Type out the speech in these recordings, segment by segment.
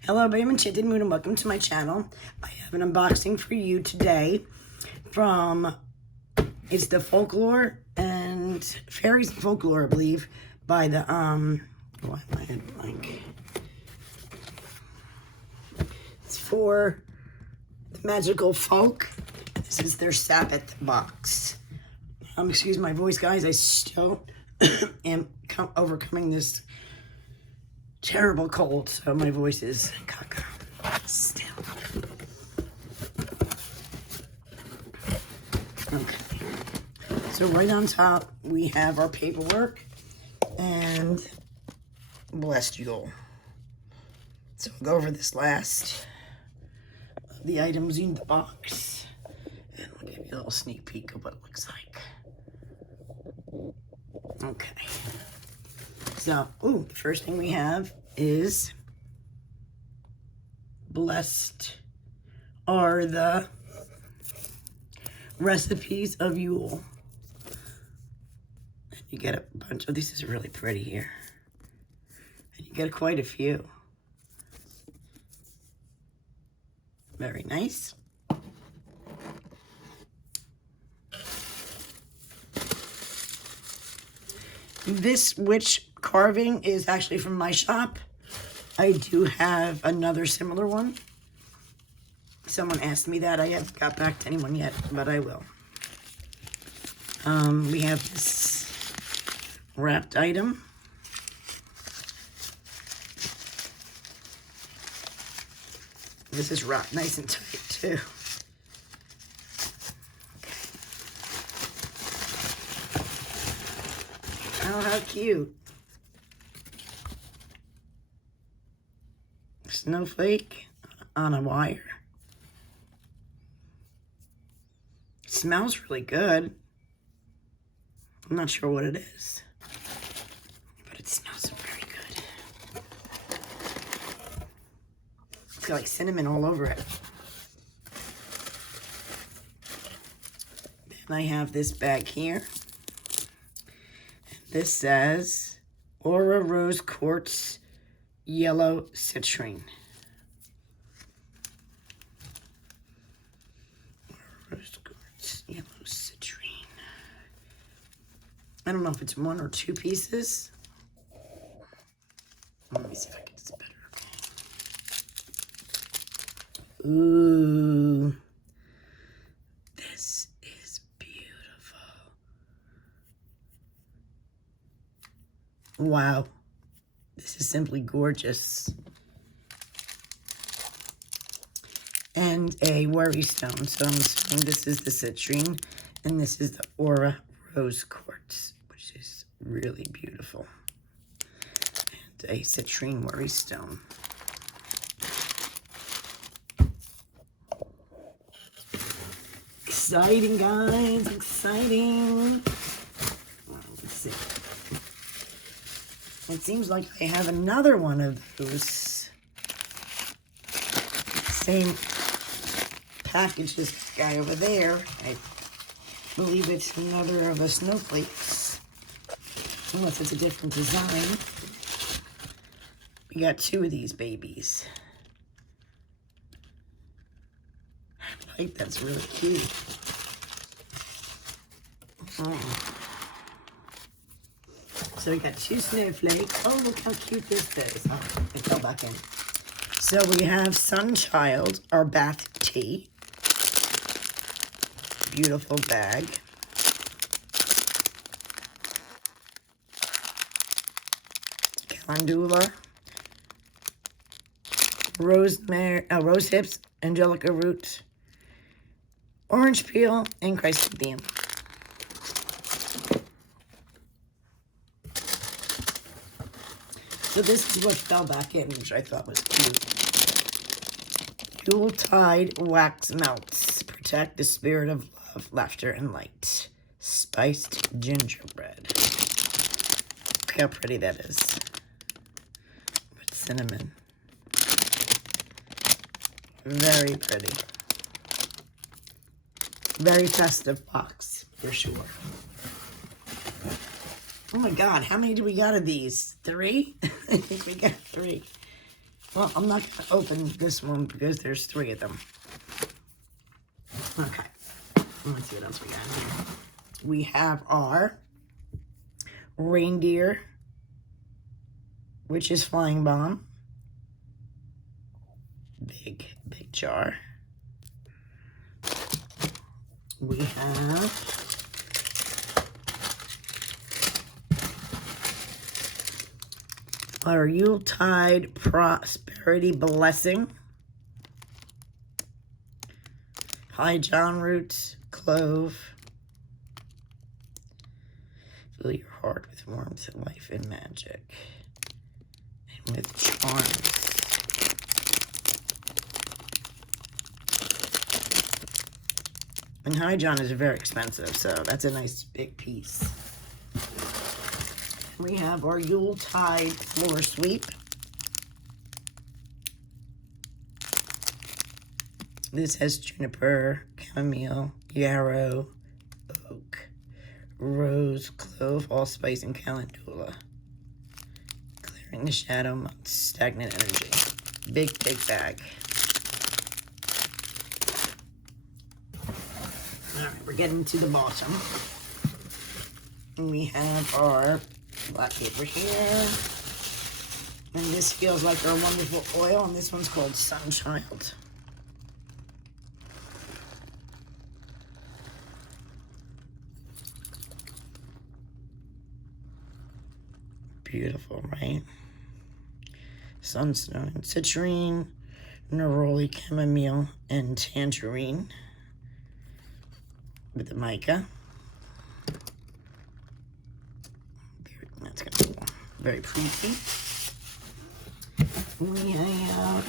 Hello, I'm Enchanted Moon and welcome to my channel. I have an unboxing for you today from, it's the Folklore and Fairies Folklore, I believe, by the, what am I in blank? It's for the Magickal folk. This is their Sabbat box. Excuse my voice, guys. I still am overcoming this terrible cold, so my voice is caca still. Okay, so right on top we have our paperwork and blessed Yule. So we'll go over this last of the items in the box and we'll give you a little sneak peek of what it looks like. Okay. So, the first thing we have is blessed are the recipes of Yule. And you get a bunch of, this is really pretty here. And you get quite a few. Very nice. This witch carving is actually from my shop. I do have another similar one. Someone asked me that. I haven't got back to anyone yet, but I will. We have this wrapped item. This is wrapped nice and tight too. Oh, how cute. Snowflake on a wire. It smells really good. I'm not sure what it is, but it smells very good. It's got like cinnamon all over it. Then I have this bag here. This says Aura Rose Quartz Yellow Citrine. Rose Quartz Yellow Citrine. I don't know if it's one or two pieces. Let me see if I can get this better. Okay. Ooh. This is beautiful. Wow. This is simply gorgeous. And a worry stone. So I'm assuming this is the citrine and this is the Aura Rose Quartz, which is really beautiful. And a citrine worry stone. Exciting, guys, exciting. Let's see. It seems like I have another one of those same package as this guy over there. I believe it's another of the snowflakes, unless it's a different design. We got two of these babies. I think that's really cute. So we got two snowflakes. Oh, look how cute this is. Oh, it fell back in. So we have Sunchild, our bath tea. Beautiful bag. Calendula. Rosemary, rose hips, angelica root, orange peel, and chrysanthemum. So this is what fell back in, which I thought was cute. Yuletide wax melts. Protect the spirit of love, laughter, and light. Spiced gingerbread. Look how pretty that is. With cinnamon. Very pretty. Very festive box, for sure. Oh my God, how many do we got of these? 3? I think we got 3. Well, I'm not going to open this one because there's 3 of them. Okay. Let's see what else we got here. We have our reindeer, which is flying bomb. Big jar. We have our Yuletide Prosperity Blessing. High John roots, clove. Fill your heart with warmth, life, and magic. And with charms. And High John is very expensive, so that's a nice big piece. We have our Yuletide floor sweep. This has juniper, chamomile, yarrow, oak, rose, clove, allspice, and calendula. Clearing the shadow amongst stagnant energy. Big bag. All right, we're getting to the bottom. And we have our black paper here. And this feels like our wonderful oil, and this one's called Sunchild. Beautiful, right? Sunstone, citrine, neroli, chamomile, and tangerine with the mica. That's gonna be very pretty. We have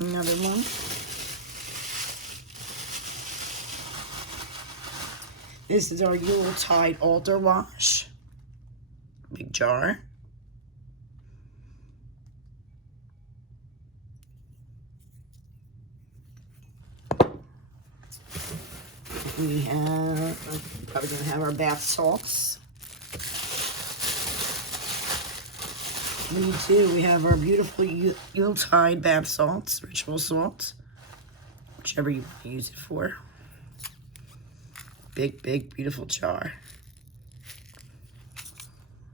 another one. This is our Yuletide altar wash. Big jar. We have, probably gonna have our bath salts. We have our beautiful Yuletide bath salts, ritual salts, whichever you want to use it for. Big, beautiful jar.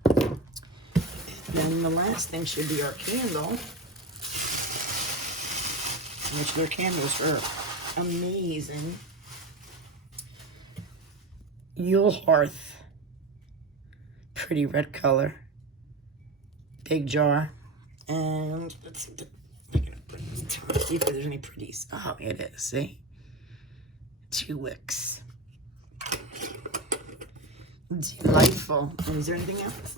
Then the last thing should be our candle, which their candles are amazing. Yule hearth, pretty red color, big jar, and let's see, see if there's any pretties. Oh, it is, see? 2 wicks. Delightful. And is there anything else?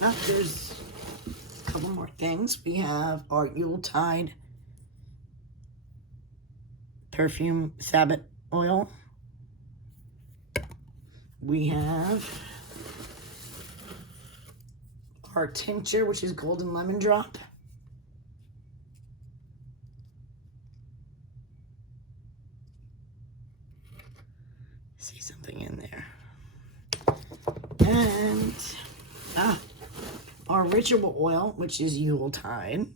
No, there's a couple more things. We have our Yuletide perfume Sabbat oil. We have our tincture, which is golden lemon drop. See something in there. And our ritual oil, which is Yuletide.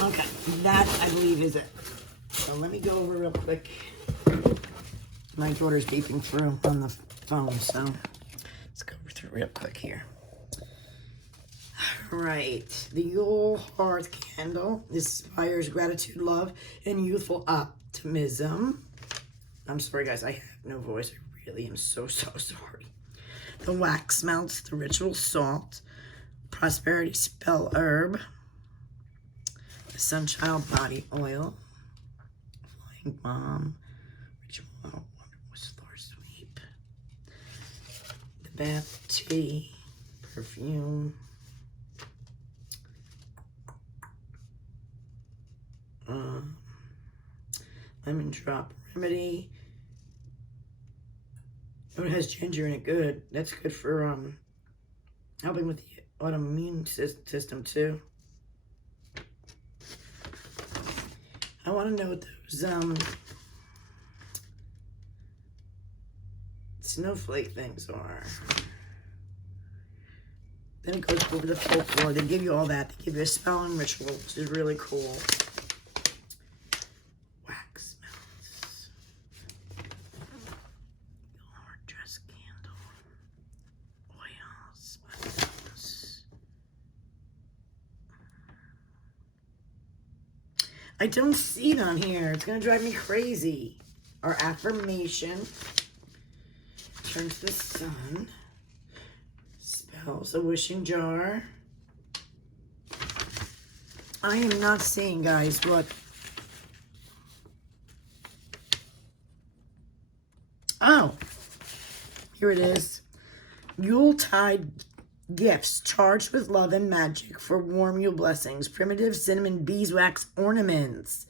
Okay, that I believe is it. So let me go over real quick. My daughter's beeping through on the phone, so let's go through real quick here. All right, the Yule hearth candle inspires gratitude, love, and youthful optimism. I'm sorry, guys, I have no voice. I really am so sorry. The wax melts, the ritual salt, prosperity spell herb, the sunchild body oil, flying bomb, ritual floor sweep, the bath tea, perfume, lemon drop remedy. Oh, it has ginger in it. Good. That's good for helping with the autoimmune system too. I want to know what those snowflake things are. Then it goes over the folklore. They give you all that. They give you a spell and ritual, which is really cool. Wax melts. Your dress candle. Oils. I don't see it on here. It's going to drive me crazy. Our affirmation. Turn to the sun. Spells. A wishing jar. I am not seeing, guys, what... Oh. Here it is. Yuletide gifts charged with love and magic for warm Yule blessings. Primitive cinnamon beeswax ornaments.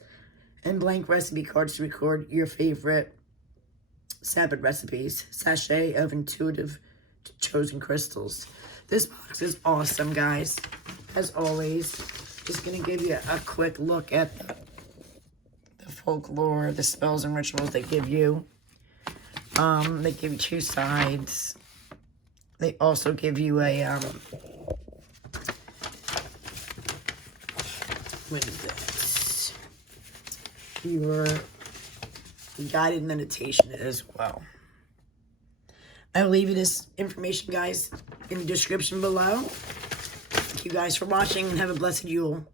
And blank recipe cards to record your favorite Sabbat recipes. Sachet of intuitive chosen crystals. This box is awesome, guys. As always, just going to give you a quick look at the folklore, the spells and rituals they give you. They give you two sides. They also give you a, what is this? Your guided meditation as well. I'll leave you this information, guys, in the description below. Thank you guys for watching and have a blessed Yule.